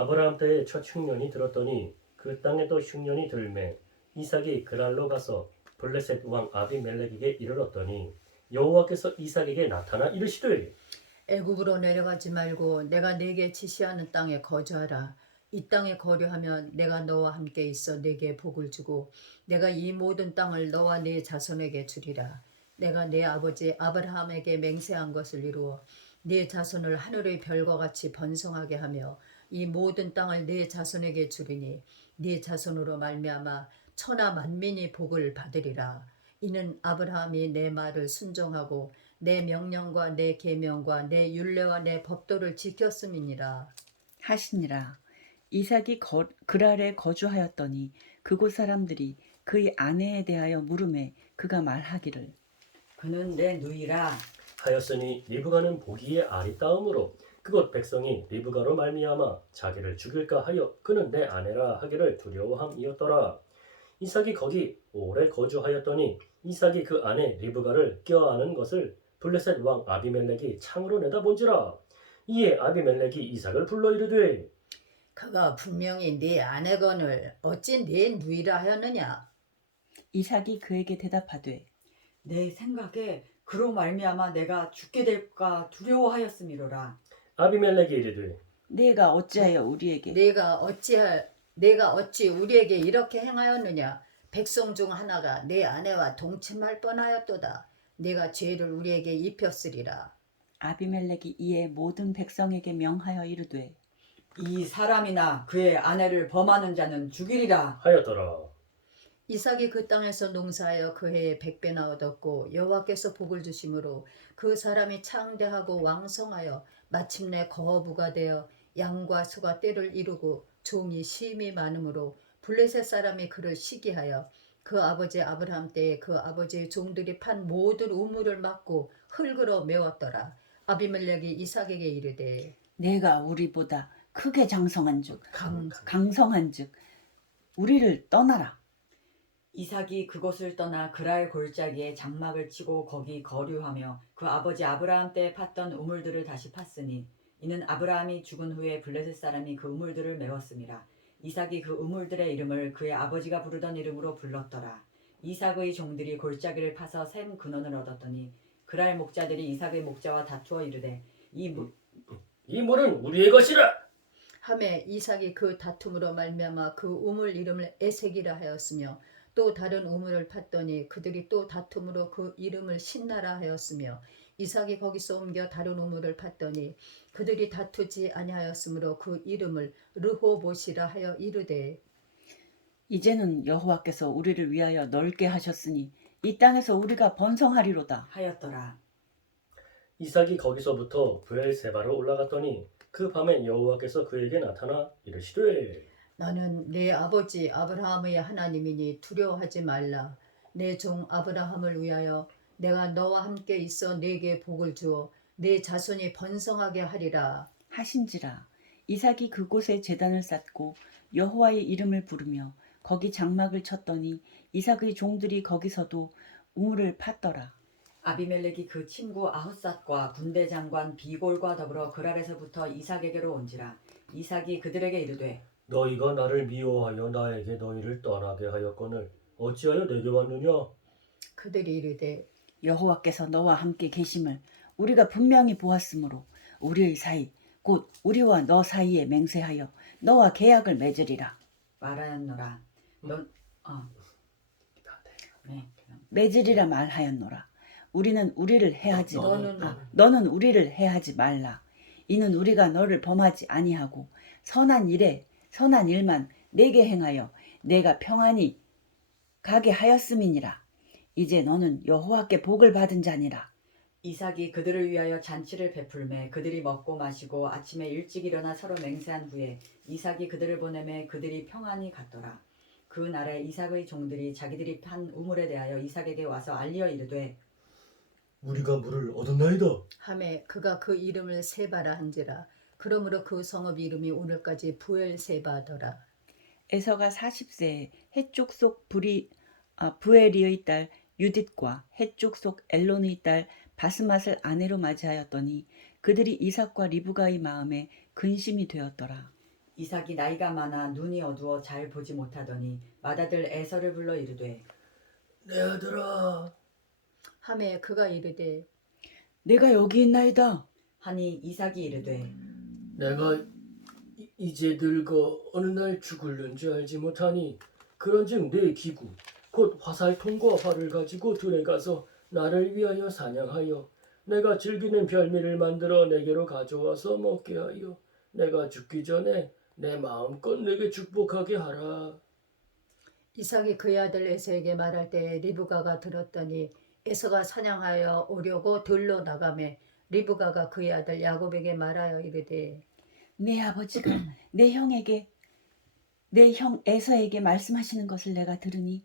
아브라함 때에 첫 흉년이 들었더니 그 땅에도 흉년이 들매 이삭이 그랄로 가서 블레셋 왕 아비멜렉에게 이르렀더니 여호와께서 이삭에게 나타나 이르시되 애굽으로 내려가지 말고 내가 네게 지시하는 땅에 거주하라. 이 땅에 거류하면 내가 너와 함께 있어 네게 복을 주고 내가 이 모든 땅을 너와 네 자손에게 주리라. 내가 네 아버지 아브라함에게 맹세한 것을 이루어 네 자손을 하늘의 별과 같이 번성하게 하며 이 모든 땅을 네 자손에게 주리니 네 자손으로 말미암아 천하 만민이 복을 받으리라. 이는 아브라함이 내 말을 순종하고 내 명령과 내 계명과 내 율례와 내 법도를 지켰음이니라 하시니라. 이삭이 그랄에 거주하였더니 그곳 사람들이 그의 아내에 대하여 물음에 그가 말하기를 그는 내 누이라. 하였으니 리브가는 보기에 아리따움으로 그곳 백성이 리브가로 말미암아 자기를 죽일까 하여 그는 내 아내라 하기를 두려워함이었더라. 이삭이 거기 오래 거주하였더니 이삭이 그 아내 리브가를 껴안은 것을 블레셋 왕 아비멜렉이 창으로 내다본지라. 이에 아비멜렉이 이삭을 불러 이르되 그가 분명히 네 아내건을 어찌 네 누이라 하였느냐. 이삭이 그에게 대답하되 내 생각에 그로 말미암아 내가 죽게 될까 두려워하였음이로라. 아비멜렉이 이르되 네가 어찌하여 우리에게 내가 어찌 우리에게 이렇게 행하였느냐. 백성 중 하나가 내 아내와 동침할 뻔하였도다. 내가 죄를 우리에게 입혔으리라. 아비멜렉이 이에 모든 백성에게 명하여 이르되 이 사람이나 그의 아내를 범하는 자는 죽이리라 하였더라. 이삭이 그 땅에서 농사하여 그 해에 100배나 얻었고 여호와께서 복을 주심으로 그 사람이 창대하고 왕성하여 마침내 거부가 되어 양과 소가 떼를 이루고 종이 심히 많으므로 블레셋 사람이 그를 시기하여 그 아버지 아브라함 때에 그 아버지의 종들이 판 모든 우물을 막고 흙으로 메웠더라. 아비멜렉이 이삭에게 이르되 내가 우리보다 크게 장성한즉 강 강성한즉 우리를 떠나라. 이삭이 그곳을 떠나 그랄 골짜기에 장막을 치고 거기 거류하며 그 아버지 아브라함 때 팠던 우물들을 다시 팠으니 이는 아브라함이 죽은 후에 블레셋 사람이 그 우물들을 메웠음이라. 이삭이 그 우물들의 이름을 그의 아버지가 부르던 이름으로 불렀더라. 이삭의 종들이 골짜기를 파서 샘 근원을 얻었더니 그랄 목자들이 이삭의 목자와 다투어 이르되 이 물은 우리의 것이라. 하매 이삭이 그 다툼으로 말미암아 그 우물 이름을 에색이라 하였으며 또 다른 우물을 팠더니 그들이 또 다툼으로 그 이름을 신나라 하였으며 이삭이 거기서 옮겨 다른 우물을 팠더니 그들이 다투지 아니하였으므로 그 이름을 르호봇이라 하여 이르되 이제는 여호와께서 우리를 위하여 넓게 하셨으니 이 땅에서 우리가 번성하리로다 하였더라. 이삭이 거기서부터 브엘세바로 올라갔더니 그 밤에 여호와께서 그에게 나타나 이르시되 나는 내 아버지 아브라함의 하나님이니 두려워하지 말라. 내 종 아브라함을 위하여 내가 너와 함께 있어 네게 복을 주어 내 자손이 번성하게 하리라. 하신지라. 이삭이 그곳에 제단을 쌓고 여호와의 이름을 부르며 거기 장막을 쳤더니 이삭의 종들이 거기서도 우물을 팠더라. 아비멜렉이 그 친구 아흐삿과 군대 장관 비골과 더불어 그랄에서부터 이삭에게로 온지라. 이삭이 그들에게 이르되 너희가 나를 미워하여 나에게 너희를 떠나게 하였거늘 어찌하여 내게 왔느냐? 그들이 이르되 여호와께서 너와 함께 계심을 우리가 분명히 보았으므로 우리의 사이 곧 우리와 너 사이에 맹세하여 너와 계약을 맺으리라. 말하였노라. 맺으리라 말하였노라. 우리는 우리를 해하지 너는 우리를 해하지 말라. 이는 우리가 너를 범하지 아니하고 선한 일만 내게 행하여 내가 평안히 가게 하였음이니라. 이제 너는 여호와께 복을 받은 자니라. 이삭이 그들을 위하여 잔치를 베풀매 그들이 먹고 마시고 아침에 일찍 일어나 서로 맹세한 후에 이삭이 그들을 보내매 그들이 평안히 갔더라. 그 날에 이삭의 종들이 자기들이 판 우물에 대하여 이삭에게 와서 알리어 이르되 우리가 물을 얻었나이다. 하매 그가 그 이름을 세바라 한지라. 그러므로 그 성읍 이름이 오늘까지 부엘세바더라. 에서가 40세에 해쪽 속 부에리의 딸 유딧과 해쪽 속 엘론의 딸 바스맛을 아내로 맞이하였더니 그들이 이삭과 리브가의 마음에 근심이 되었더라. 이삭이 나이가 많아 눈이 어두워 잘 보지 못하더니 맏아들 에서를 불러 이르되 내 아들아. 하매 그가 이르되 내가 여기 있나이다. 하니 이삭이 이르되 내가 이제 늙어 어느 날 죽을는지 알지 못하니 그런즉 내 기구 곧 화살통과 활을 가지고 들에 가서 나를 위하여 사냥하여 내가 즐기는 별미를 만들어 내게로 가져와서 먹게 하여 내가 죽기 전에 내 마음껏 내게 축복하게 하라. 이삭이 그의 아들 에서에게 말할 때 리브가가 들었더니 에서가 사냥하여 오려고 들로 나가매 리브가가 그의 아들 야곱에게 말하여 이르되 내 아버지가 내 형에게 내 형 에서에게 말씀하시는 것을 내가 들으니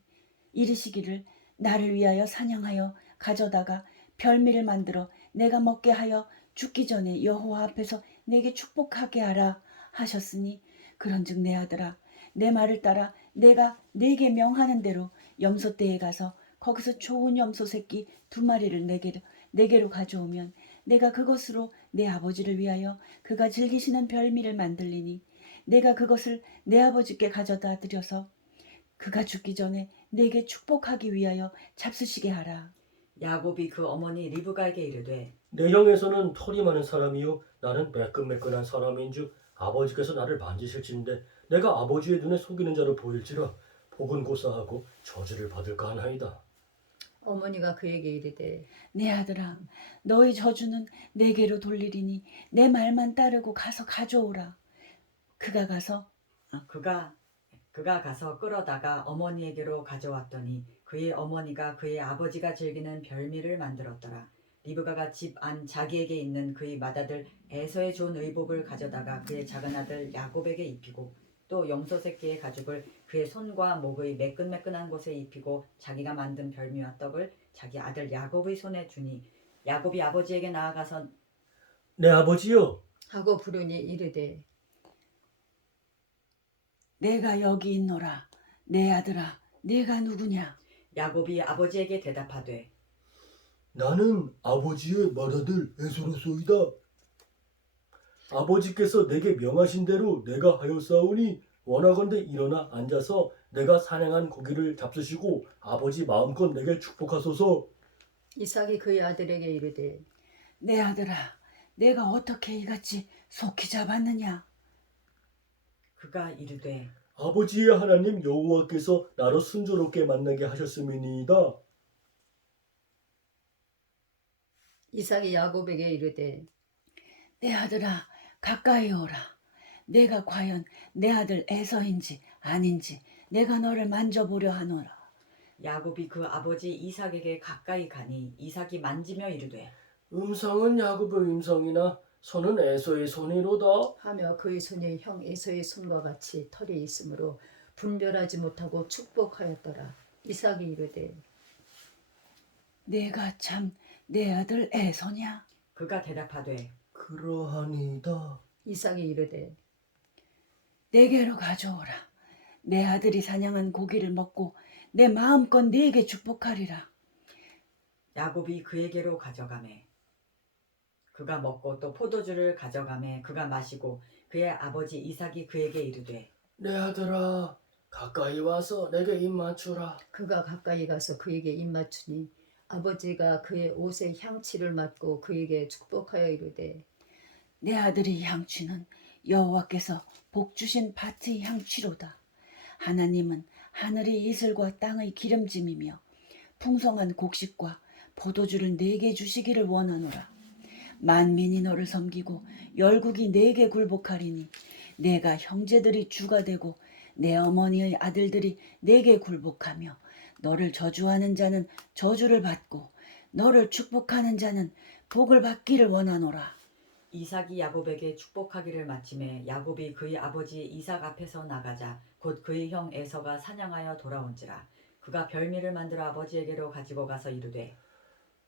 이르시기를 나를 위하여 사냥하여 가져다가 별미를 만들어 내가 먹게 하여 죽기 전에 여호와 앞에서 내게 축복하게 하라 하셨으니 그런즉 내 아들아 내 말을 따라 내가 네게 명하는 대로 염소떼에 가서 거기서 좋은 염소 새끼 2마리를 내게로 가져오면 내가 그것으로 내 아버지를 위하여 그가 즐기시는 별미를 만들리니 내가 그것을 내 아버지께 가져다 드려서 그가 죽기 전에 내게 축복하기 위하여 잡수시게 하라. 야곱이 그 어머니 리브가에게 이르되 내 형에서는 털이 많은 사람이요 나는 매끈매끈한 사람인 줄 아버지께서 나를 만지실진데 내가 아버지의 눈에 속이는 자로 보일지라 복은 고사하고 저주를 받을까 하나이다. 어머니가 그에게 이르되 내 아들아 너희 저주는 내게로 돌리리니 내 말만 따르고 가서 가져오라. 그가 가서 그가 가서 끌어다가 어머니에게로 가져왔더니 그의 어머니가 그의 아버지가 즐기는 별미를 만들었더라. 리브가가 집 안 자기에게 있는 그의 맏아들 에서의 좋은 의복을 가져다가 그의 작은 아들 야곱에게 입히고 또 염소 새끼의 가죽을 그의 손과 목의 매끈매끈한 곳에 입히고 자기가 만든 별미와 떡을 자기 아들 야곱의 손에 주니 야곱이 아버지에게 나아가서 내 아버지여. 하고 부르니 이르되 내가 여기 있노라. 내 아들아 내가 누구냐. 야곱이 아버지에게 대답하되 나는 아버지의 맏아들 에서로소이다. 아버지께서 내게 명하신 대로 내가 하였사오니 원하건대 일어나 앉아서 내가 사냥한 고기를 잡수시고 아버지 마음껏 내게 축복하소서. 이삭이 그의 아들에게 이르되 내 아들아 내가 어떻게 이같이 속히 잡았느냐. 그가 이르되 아버지의 하나님 여호와께서 나로 순조롭게 만나게 하셨음이니이다. 이삭이 야곱에게 이르되 내 아들아 가까이 오라. 내가 과연 내 아들 에서인지 아닌지 내가 너를 만져보려 하노라. 야곱이 그 아버지 이삭에게 가까이 가니 이삭이 만지며 이르되 음성은 야곱의 음성이나 손은 에서의 손이로다. 하며 그의 손이 형 에서의 손과 같이 털이 있으므로 분별하지 못하고 축복하였더라. 이삭이 이르되 내가 참 내 아들 에서냐. 그가 대답하되 그러하니이다. 이삭이 이르되 내게로 가져오라. 내 아들이 사냥한 고기를 먹고 내 마음껏 네게 축복하리라. 야곱이 그에게로 가져가매 그가 먹고 또 포도주를 가져가매 그가 마시고 그의 아버지 이삭이 그에게 이르되 내 아들아 가까이 와서 내게 입 맞추라. 그가 가까이 가서 그에게 입 맞추니 아버지가 그의 옷에 향취를 맡고 그에게 축복하여 이르되 내 아들의 향취는 여호와께서 복 주신 밭의 향취로다. 하나님은 하늘의 이슬과 땅의 기름짐이며 풍성한 곡식과 포도주를 네게 주시기를 원하노라. 만민이 너를 섬기고 열국이 네게 굴복하리니 내가 형제들이 주가 되고 내 어머니의 아들들이 네게 굴복하며 너를 저주하는 자는 저주를 받고 너를 축복하는 자는 복을 받기를 원하노라. 이삭이 야곱에게 축복하기를 마침에 야곱이 그의 아버지 이삭 앞에서 나가자 곧 그의 형 에서가 사냥하여 돌아온지라. 그가 별미를 만들어 아버지에게로 가지고 가서 이르되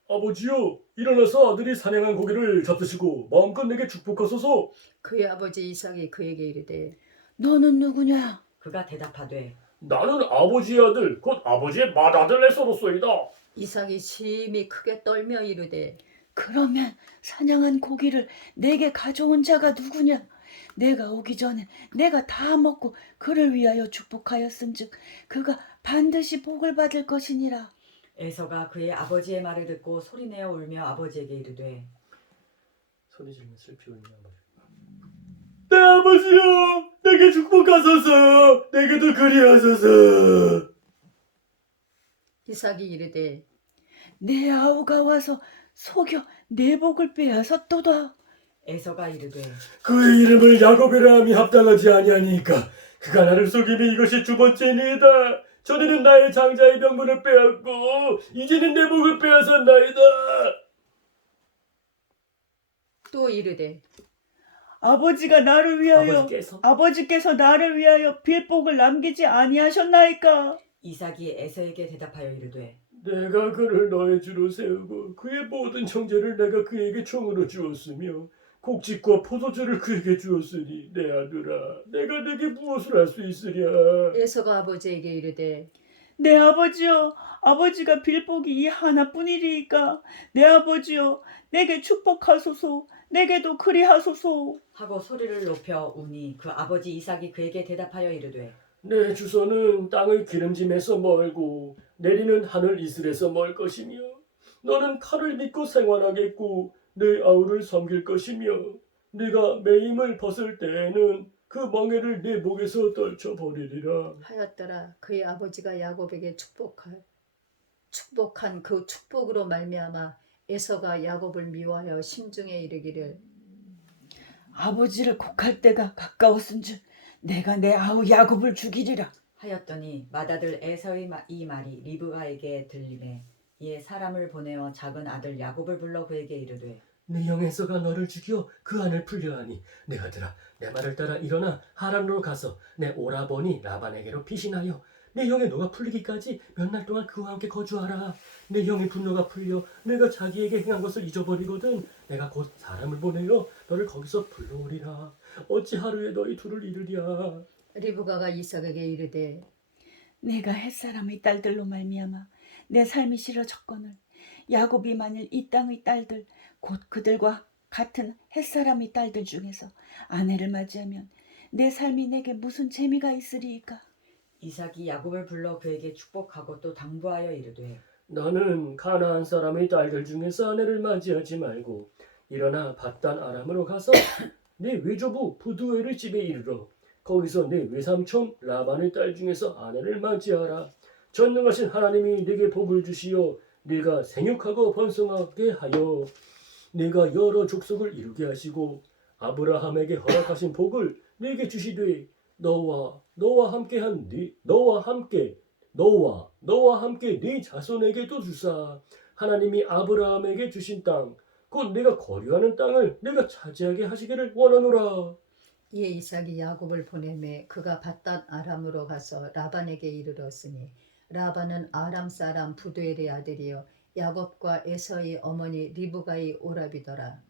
아버지여 일어나서 아들이 사냥한 고기를 잡수시고 마음껏 내게 축복하소서. 그의 아버지 이삭이 그에게 이르되 너는 누구냐. 그가 대답하되 나는 아버지의 아들 곧 아버지의 맏아들 에서로소이다. 이삭이 심히 크게 떨며 이르되 그러면 사냥한 고기를 내게 가져온 자가 누구냐. 내가 오기 전에 내가 다 먹고 그를 위하여 축복하였음즉 그가 반드시 복을 받을 것이니라. 에서가 그의 아버지의 말을 듣고 소리내어 울며 아버지에게 이르되 소리 지르며 슬피 울며 내 아버지여 내게 축복하소서 내게도 그리하소서. 이삭이 이르되 내 아우가 와서 속여 내 복을 빼앗았도다. 에서가 이르되 그의 이름을 야곱이라 함이 합당하지 아니하니까 그가 나를 속임이 이것이 두 번째니이다. 전에는 나의 장자의 명분을 빼앗고 이제는 내 복을 빼앗았나이다. 또 이르되 아버지가 나를 위하여 아버지께서 나를 위하여 빌복을 남기지 아니하셨나이까. 이삭이 에서에게 대답하여 이르되 내가 그를 너의 주로 세우고 그의 모든 형제를 내가 그에게 총으로 주었으며 곡식과 포도주를 그에게 주었으니 내 아들아 내가 내게 무엇을 할 수 있으랴. 에서가 아버지에게 이르되 내 아버지여, 아버지가 빌복이 이 하나뿐이리이까. 내 아버지여, 내게 축복하소서. 내게도 그리하소서. 하고 소리를 높여 우니 그 아버지 이삭이 그에게 대답하여 이르되 내 주소는 땅의 기름짐에서 멀고 내리는 하늘 이슬에서 멀 것이며 너는 칼을 믿고 생활하겠고 내 아우를 섬길 것이며 네가 매임을 벗을 때에는 그 멍에를 내 목에서 떨쳐버리리라. 하였더라. 그의 아버지가 야곱에게 축복한 그 축복으로 말미암아 에서가 야곱을 미워하여 심중에 이르기를 아버지를 곡할 때가 가까웠은즉 내가 내 아우 야곱을 죽이리라. 하였더니 맏아들 에서의 이 말이 리브가에게 들리매 이에 사람을 보내어 작은 아들 야곱을 불러 그에게 이르되 네 형 에서가 너를 죽여 그 안을 풀려하니 내 아들아 내 말을 따라 일어나 하란으로 가서 내 오라버니 라반에게로 피신하여 내 형의 노가 풀리기까지 몇 날 동안 그와 함께 거주하라. 내 형의 분노가 풀려 내가 자기에게 행한 것을 잊어버리거든 내가 곧 사람을 보내어 너를 거기서 불러오리라. 어찌 하루에 너희 둘을 이르랴. 리브가가 이삭에게 이르되 내가 햇사람의 딸들로 말미암아 내 삶이 싫어졌거늘 야곱이 만일 이 땅의 딸들 곧 그들과 같은 햇사람의 딸들 중에서 아내를 맞이하면 내 삶이 내게 무슨 재미가 있으리이까. 이삭이 야곱을 불러 그에게 축복하고 또 당부하여 이르되 너는 가나안 사람의 딸들 중에서 아내를 맞이하지 말고 일어나 밧단 아람으로 가서 내 외조부 부두엘의 집에 이르러 거기서 내 외삼촌 라반의 딸 중에서 아내를 맞이하라. 전능하신 하나님이 네게 복을 주시어 네가 생육하고 번성하게 하여 네가 여러 족속을 이루게 하시고 아브라함에게 허락하신 복을 네게 주시되 너와 함께 네 자손에게도 주사 하나님이 아브라함에게 주신 땅 곧 내가 거류하는 땅을 내가 차지하게 하시기를 원하노라. 이에 이삭이 야곱을 보내매 그가 밧단 아람으로 가서 라반에게 이르렀으니 라반은 아람 사람 부두엘의 아들이요 야곱과 에서의 어머니 리브가의 오라비더라.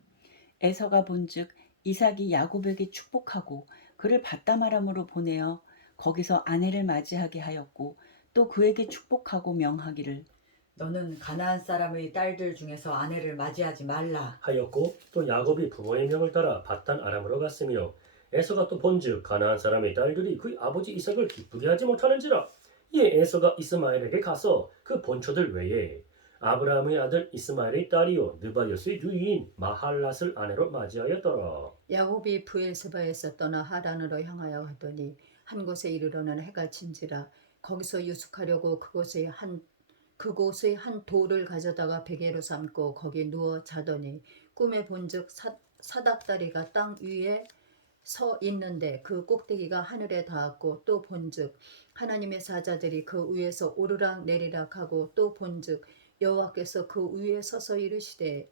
에서가 본즉 이삭이 야곱에게 축복하고 그를 밧담 아람으로 보내어 거기서 아내를 맞이하게 하였고 또 그에게 축복하고 명하기를 너는 가나안 사람의 딸들 중에서 아내를 맞이하지 말라 하였고 또 야곱이 부모의 명을 따라 밧단 아람으로 갔으며 에서가 또 본즉 가나안 사람의 딸들이 그 아버지 이삭을 기쁘게 하지 못하는지라. 이에 에서가 이스마엘에게 가서 그 본처들 외에 아브라함의 아들 이스마엘의 딸이요 느바요스의 누이인 마할랏을 아내로 맞이하였더라. 야곱이 브엘세바에서 떠나 하란으로 향하여 가더니 한 곳에 이르러는 해가 진지라. 거기서 유숙하려고 그곳의 한 돌을 가져다가 베개로 삼고 거기 누워 자더니 꿈에 본즉 사닥다리가 땅 위에 서 있는데 그 꼭대기가 하늘에 닿았고 또 본즉 하나님의 사자들이 그 위에서 오르락 내리락 하고 또 본즉 여호와께서 그 위에 서서 이르시되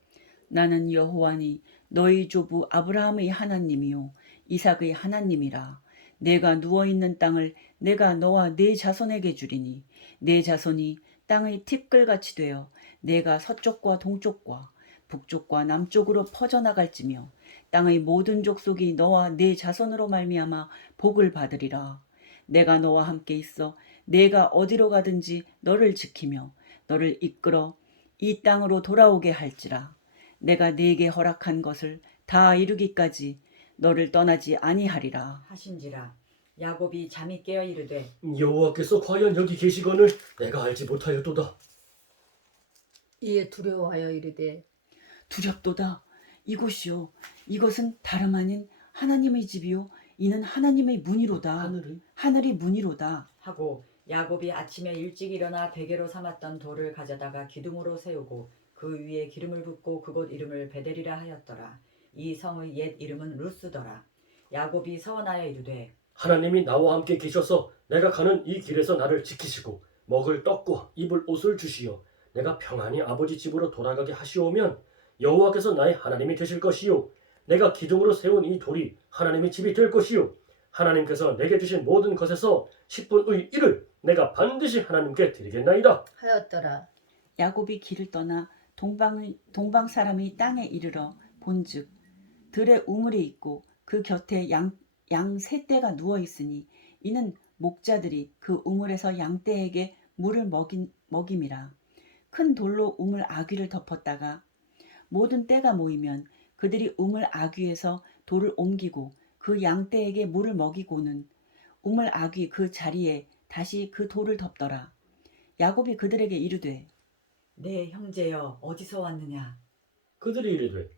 나는 여호와니 너희 조부 아브라함의 하나님이요 이삭의 하나님이라. 내가 누워있는 땅을 내가 너와 네 자손에게 주리니 네 자손이 땅의 티끌같이 되어 내가 서쪽과 동쪽과 북쪽과 남쪽으로 퍼져나갈지며 땅의 모든 족속이 너와 네 자손으로 말미암아 복을 받으리라. 내가 너와 함께 있어 내가 어디로 가든지 너를 지키며 너를 이끌어 이 땅으로 돌아오게 할지라. 내가 네게 허락한 것을 다 이루기까지 너를 떠나지 아니하리라. 하신지라. 야곱이 잠이 깨어 이르되 여호와께서 과연 여기 계시거늘 내가 알지 못하였도다. 이에 두려워하여 이르되 두렵도다. 이곳이요 이것은 다름 아닌 하나님의 집이요 이는 하나님의 문이로다. 하늘이 문이로다. 하고 야곱이 아침에 일찍 일어나 베개로 삼았던 돌을 가져다가 기둥으로 세우고 그 위에 기름을 붓고 그곳 이름을 베델이라 하였더라. 이 성의 옛 이름은 루스더라. 야곱이 서원하여 이르되 하나님이 나와 함께 계셔서 내가 가는 이 길에서 나를 지키시고 먹을 떡과 입을 옷을 주시어 내가 평안히 아버지 집으로 돌아가게 하시오면 여호와께서 나의 하나님이 되실 것이요 내가 기둥으로 세운 이 돌이 하나님의 집이 될 것이요 하나님께서 내게 주신 모든 것에서 10분의 1을 내가 반드시 하나님께 드리겠나이다. 하였더라. 야곱이 길을 떠나 동방 사람이 땅에 이르러 본즉 들에 우물이 있고 그 곁에 양 세 떼가 누워 있으니 이는 목자들이 그 우물에서 양떼에게 물을 먹임이라. 큰 돌로 우물 아귀를 덮었다가 모든 떼가 모이면 그들이 우물 아귀에서 돌을 옮기고 그 양떼에게 물을 먹이고는 우물 아귀 그 자리에 다시 그 돌을 덮더라. 야곱이 그들에게 이르되 내 형제여 어디서 왔느냐. 그들이 이르되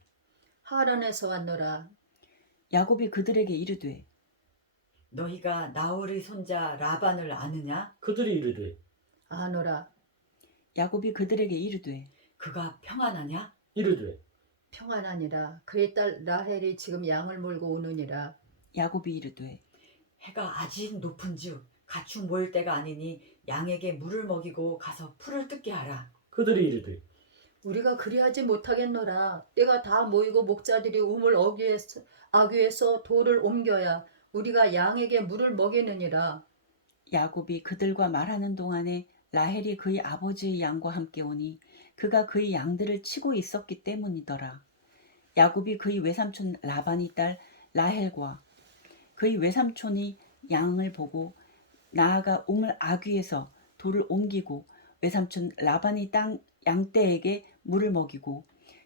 하란에서 왔노라. 야곱이 그들에게 이르되 너희가 나홀의 손자 라반을 아느냐. 그들이 이르되 아노라. 야곱이 그들에게 이르되 그가 평안하냐. 이르되 평안하니라. 그의 딸 라헬이 지금 양을 몰고 오느니라. 야곱이 이르되 해가 아직 높은즉 가축 모일 때가 아니니 양에게 물을 먹이고 가서 풀을 뜯게 하라. 그들이 이르되 우리가 그리하지 못하겠노라. 때가 다 모이고 목자들이 우물 아귀에서 돌을 옮겨야 우리가 양에게 물을 먹이느니라. 야곱이 그들과 말하는 동안에 라헬이 그의 아버지의 양과 함께 오니 그가 그의 양들을 치고 있었기 때문이더라. 야곱이 그의 외삼촌 라반의 딸 라헬과 그의 외삼촌이 양을 보고 나아가 우물 아귀에서 돌을 옮기고 외삼촌 라반의 땅 양떼에게 물을 먹이고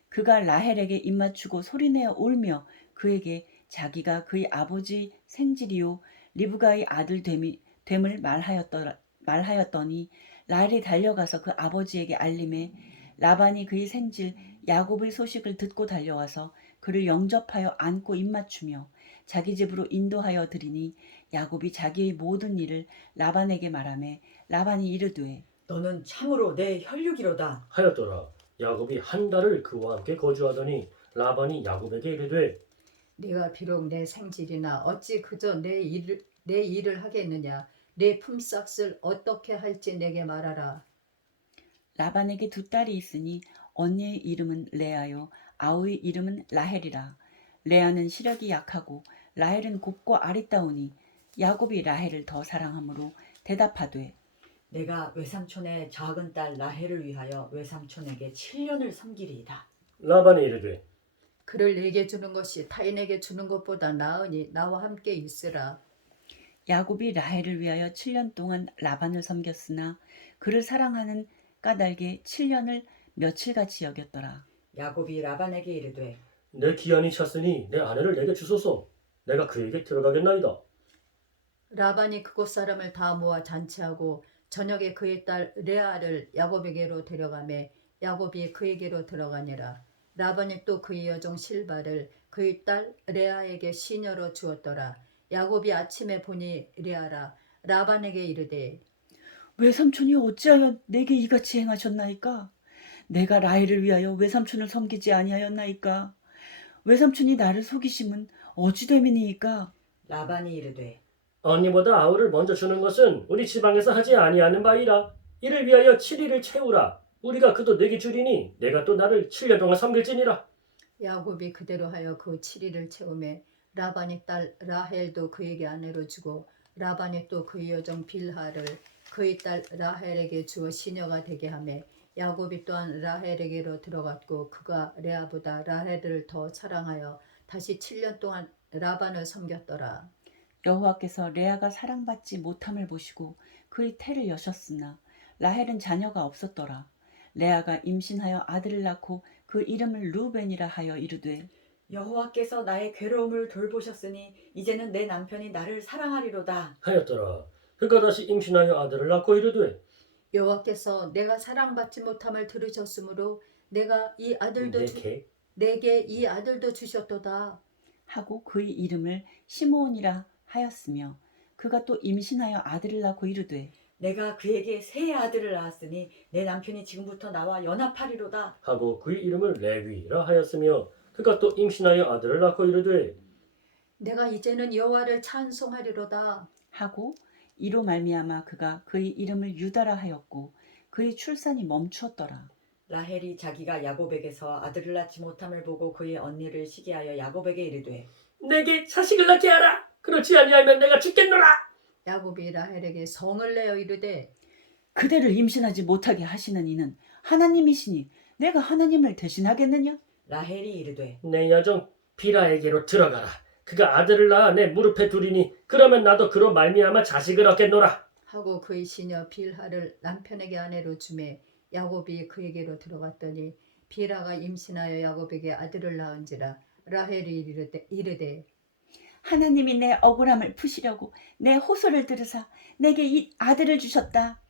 그가 라헬에게 입맞추고 소리내어 울며 그에게 자기가 그의 아버지 생질이요 리브가의 아들 됨을 말하였더니 라헬이 달려가서 그 아버지에게 알림해 라반이 그의 생질 야곱의 소식을 듣고 달려와서 그를 영접하여 안고 입맞추며 자기 집으로 인도하여 드리니 야곱이 자기의 모든 일을 라반에게 말하매 라반이 이르되 너는 참으로 내 혈육이로다. 하였더라. 야곱이 한 달을 그와 함께 거주하더니 라반이 야곱에게 이르되 네가 비록 내 생질이나 어찌 그저 내 일을 하겠느냐. 내 품삯을 어떻게 할지 내게 말하라. 라반에게 두 딸이 있으니 언니의 이름은 레아요 아우의 이름은 라헬이라. 레아는 시력이 약하고 라헬은 곱고 아리따우니 야곱이 라헬을 더 사랑하므로 대답하되 내가 외삼촌의 작은 딸 라헬을 위하여 외삼촌에게 7년을 섬기리이다. 라반이 이르되 그를 내게 주는 것이 타인에게 주는 것보다 나으니 나와 함께 있으라. 야곱이 라헬을 위하여 7년 동안 라반을 섬겼으나 그를 사랑하는 까닭에 7년을 며칠같이 여겼더라. 야곱이 라반에게 이르되 내 기한이 찼으니 내 아내를 내게 주소서. 내가 그에게 들어가겠나이다. 라반이 그곳 사람을 다 모아 잔치하고 저녁에 그의 딸 레아를 야곱에게로 데려가매 야곱이 그에게로 들어가니라. 라반이 또 그의 여종 실바를 그의 딸 레아에게 시녀로 주었더라. 야곱이 아침에 보니 레아라. 라반에게 이르되 외삼촌이 어찌하여 내게 이같이 행하셨나이까? 내가 라헬을 위하여 외삼촌을 섬기지 아니하였나이까? 외삼촌이 나를 속이심은 어찌 됨이니이까? 라반이 이르되 언니보다 아우를 먼저 주는 것은 우리 지방에서 하지 아니하는 바이라. 이를 위하여 7일을 채우라. 우리가 그도 내게 주리니 내가 또 나를 7년 동안 섬길지니라. 야곱이 그대로 하여 그 7일을 채우매 라반의 딸 라헬도 그에게 아내로 주고 라반이 또 그의 여종 빌하를 그의 딸 라헬에게 주어 시녀가 되게 하매 야곱이 또한 라헬에게로 들어갔고 그가 레아보다 라헬을 더 사랑하여 다시 7년 동안 라반을 섬겼더라. 여호와께서 레아가 사랑받지 못함을 보시고 그의 태를 여셨으나 라헬은 자녀가 없었더라. 레아가 임신하여 아들을 낳고 그 이름을 루벤이라 하여 이르되 여호와께서 나의 괴로움을 돌보셨으니 이제는 내 남편이 나를 사랑하리로다. 하였더라. 그가 다시 임신하여 아들을 낳고 이르되 여호와께서 내가 사랑받지 못함을 들으셨으므로 내가 이 아들도 내게 내게 이 아들도 주셨도다. 하고 그의 이름을 시므온이라 하였으며 그가 또 임신하여 아들을 낳고 이르되 내가 그에게 새 아들을 낳았으니 내 남편이 지금부터 나와 연합하리로다. 하고 그의 이름을 레위라 하였으며 그가 또 임신하여 아들을 낳고 이르되 내가 이제는 여호와를 찬송하리로다. 하고 이로 말미암아 그가 그의 이름을 유다라 하였고 그의 출산이 멈추었더라. 라헬이 자기가 야곱에게서 아들을 낳지 못함을 보고 그의 언니를 시기하여 야곱에게 이르되 내게 자식을 낳게 하라. 그렇지 아니하면 내가 죽겠노라. 야곱이 라헬에게 성을 내어 이르되 그대를 임신하지 못하게 하시는 이는 하나님이시니 내가 하나님을 대신하겠느냐? 라헬이 이르되 내 여종 비라에게로 들어가라. 그가 아들을 낳아 내 무릎에 두리니 그러면 나도 그로 말미암아 자식을 얻겠노라. 하고 그의 시녀 빌하를 남편에게 아내로 주매 야곱이 그에게로 들어갔더니 빌하가 임신하여 야곱에게 아들을 낳은지라. 라헬이 이르되 하나님이 내 억울함을 푸시려고 내 호소를 들으사 내게 이 아들을 주셨다.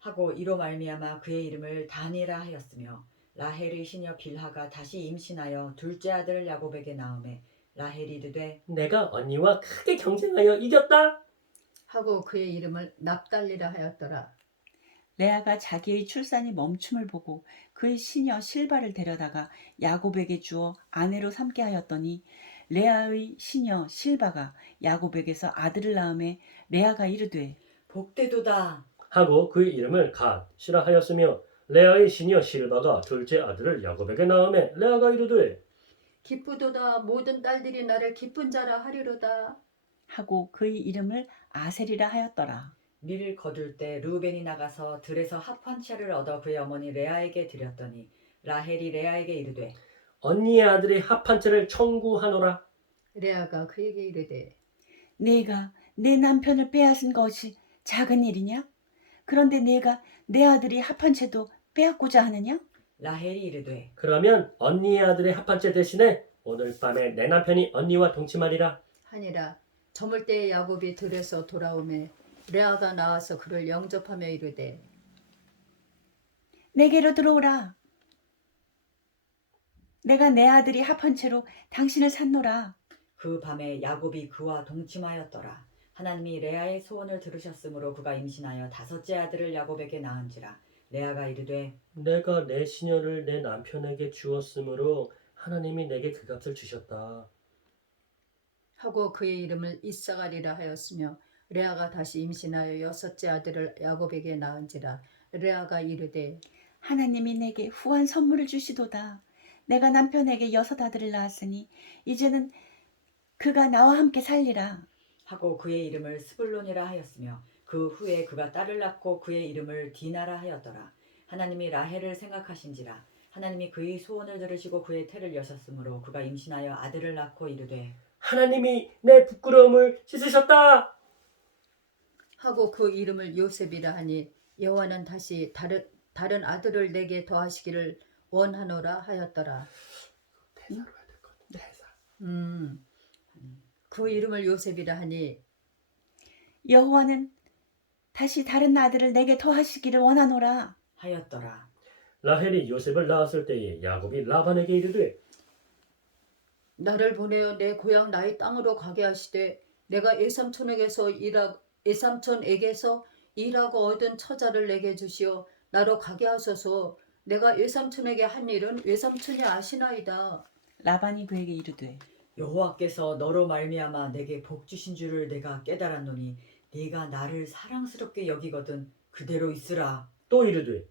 하고 이로 말미암아 그의 이름을 다니라 하였으며 라헬의 시녀 빌하가 다시 임신하여 둘째 아들을 야곱에게 낳음에 라헬이 이르되 내가 언니와 크게 경쟁하여 이겼다. 하고 그의 이름을 납달리라 하였더라. 레아가 자기의 출산이 멈춤을 보고 그의 시녀 실바를 데려다가 야곱에게 주어 아내로 삼게 하였더니 레아의 시녀 실바가 야곱에게서 아들을 낳음에 레아가 이르되 복되도다. 하고 그의 이름을 갓이라 하였으며 레아의 시녀 실바가 둘째 아들을 야곱에게 낳음에 레아가 이르되 기쁘도다. 모든 딸들이 나를 기쁜 자라 하리로다. 하고 그의 이름을 아셀이라 하였더라. 밀을 거둘 때 르우벤이 나가서 들에서 합 한 채를 얻어 그의 어머니 레아에게 드렸더니 라헬이 레아에게 이르되 언니의 아들의 합 한 채를 청구하노라. 레아가 그에게 이르되 네가 내 남편을 빼앗은 것이 작은 일이냐? 그런데 내가 내 아들이 합한 채도 빼앗고자 하느냐? 라헬이 이르되 그러면 언니의 아들의 합 한 채 대신에 오늘 밤에 내 남편이 언니와 동침하리라. 하니라. 저물 때에 야곱이 들에서 돌아오매 레아가 나와서 그를 영접하며 이르되 내게로 들어오라. 내가 내 아들이 합한 채로 당신을 샀노라. 그 밤에 야곱이 그와 동침하였더라. 하나님이 레아의 소원을 들으셨으므로 그가 임신하여 다섯째 아들을 야곱에게 낳은지라. 레아가 이르되 내가 내 시녀를 내 남편에게 주었으므로 하나님이 내게 그 값을 주셨다. 하고 그의 이름을 이사가리라 하였으며 레아가 다시 임신하여 여섯째 아들을 야곱에게 낳은지라. 레아가 이르되 하나님이 내게 후한 선물을 주시도다. 내가 남편에게 여섯 아들을 낳았으니 이제는 그가 나와 함께 살리라. 하고 그의 이름을 스불론이라 하였으며 그 후에 그가 딸을 낳고 그의 이름을 디나라 하였더라. 하나님이 라헬을 생각하신지라. 하나님이 그의 소원을 들으시고 그의 태를 여셨으므로 그가 임신하여 아들을 낳고 이르되 하나님이 내 부끄러움을 씻으셨다. 하고 그 이름을 요셉이라 하니 여호와는 다시 다른 아들을 내게 더하시기를 원하노라 하였더라. 대사로 해야 될 것 같아. 대사. 그 이름을 요셉이라 하니 여호와는 다시 다른 아들을 내게 더하시기를 원하노라. 하였더라. 라헬이 요셉을 낳았을 때에 야곱이 라반에게 이르되 나를 보내어 내 고향 나의 땅으로 가게 하시되 내가 외삼촌에게서 일하고 얻은 처자를 내게 주시어 나로 가게 하소서. 내가 외삼촌에게 한 일은 외삼촌이 아시나이다. 라반이 그에게 이르되 여호와께서 너로 말미암아 내게 복 주신 줄을 내가 깨달았노니 네가 나를 사랑스럽게 여기거든 그대로 있으라. 또 이르되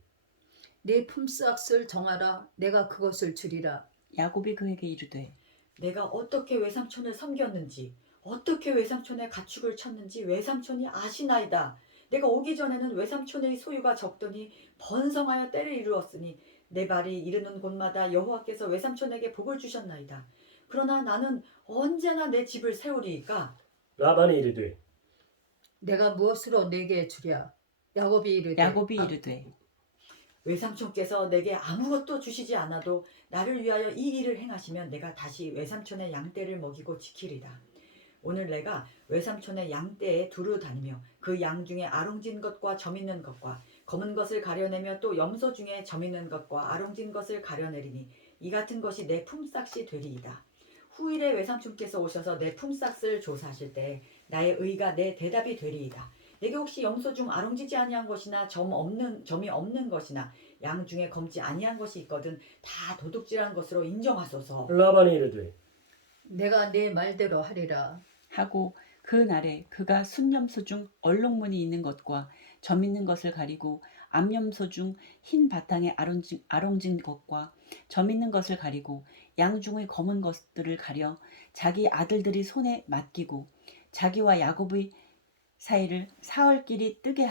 네 품삯을 정하라. 내가 그것을 주리라. 야곱이 그에게 이르되 내가 어떻게 외삼촌을 섬겼는지 어떻게 외삼촌의 가축을 쳤는지 외삼촌이 아시나이다. 내가 오기 전에는 외삼촌의 소유가 적더니 번성하여 때를 이루었으니 내 발이 이르는 곳마다 여호와께서 외삼촌에게 복을 주셨나이다. 그러나 나는 언제나 내 집을 세우리이까. 라반이 이르되 내가 무엇으로 내게 주랴. 야곱이 이르되 외삼촌께서 내게 아무것도 주시지 않아도 나를 위하여 이 일을 행하시면 내가 다시 외삼촌의 양떼를 먹이고 지키리다. 오늘 내가 외삼촌의 양떼에 두루 다니며 그 양 중에 아롱진 것과 점 있는 것과 검은 것을 가려내며 또 염소 중에 점 있는 것과 아롱진 것을 가려내리니 이 같은 것이 내 품삯이 되리이다. 후일에 외삼촌께서 오셔서 내 품삯을 조사하실 때 나의 의가 내 대답이 되리이다. 내게 혹시 염소 중 아롱지지 아니한 것이나 점이 없는 것이나 양 중에 검지 아니한 것이 있거든 다 도둑질한 것으로 인정하소서. 라반이 이르되 내가 네 말대로 하리라. 하고 그 날에 그가 순염소 중 얼룩무늬 있는 것과 점 있는 것을 가리고 암염소 중 흰 바탕에 아롱진 것과 점 있는 것을 가리고 양 중의 검은 것들을 가려 자기 아들들이 손에 맡기고 자기와 야곱의 사이를 사흘길이 뜨게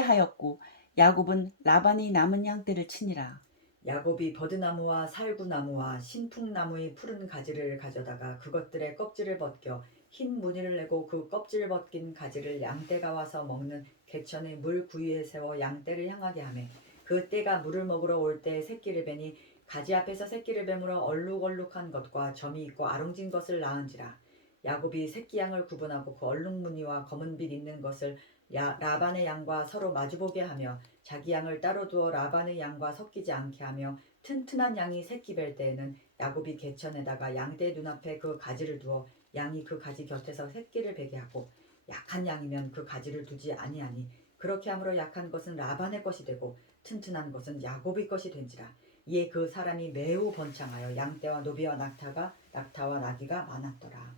하였고 야곱은 라반이 남은 양떼를 치니라. 야곱이 버드나무와 살구나무와 신풍나무의 푸른 가지를 가져다가 그것들의 껍질을 벗겨 흰 무늬를 내고 그 껍질 벗긴 가지를 양떼가 와서 먹는 개천의 물 구유에 세워 양떼를 향하게 하며 그 떼가 물을 먹으러 올 때 새끼를 베니 가지 앞에서 새끼를 베물어 얼룩얼룩한 것과 점이 있고 아롱진 것을 낳은지라. 야곱이 새끼 양을 구분하고 그 얼룩무늬와 검은 빛 있는 것을 라반의 양과 서로 마주보게 하며 자기 양을 따로 두어 라반의 양과 섞이지 않게 하며 튼튼한 양이 새끼 뵐 때에는 야곱이 개천에다가 양떼 눈앞에 그 가지를 두어 양이 그 가지 곁에서 새끼를 베게 하고 약한 양이면 그 가지를 두지 아니하니 그렇게 함으로 약한 것은 라반의 것이 되고 튼튼한 것은 야곱의 것이 된지라. 이에 그 사람이 매우 번창하여 양떼와 노비와 낙타와 나귀가 많았더라.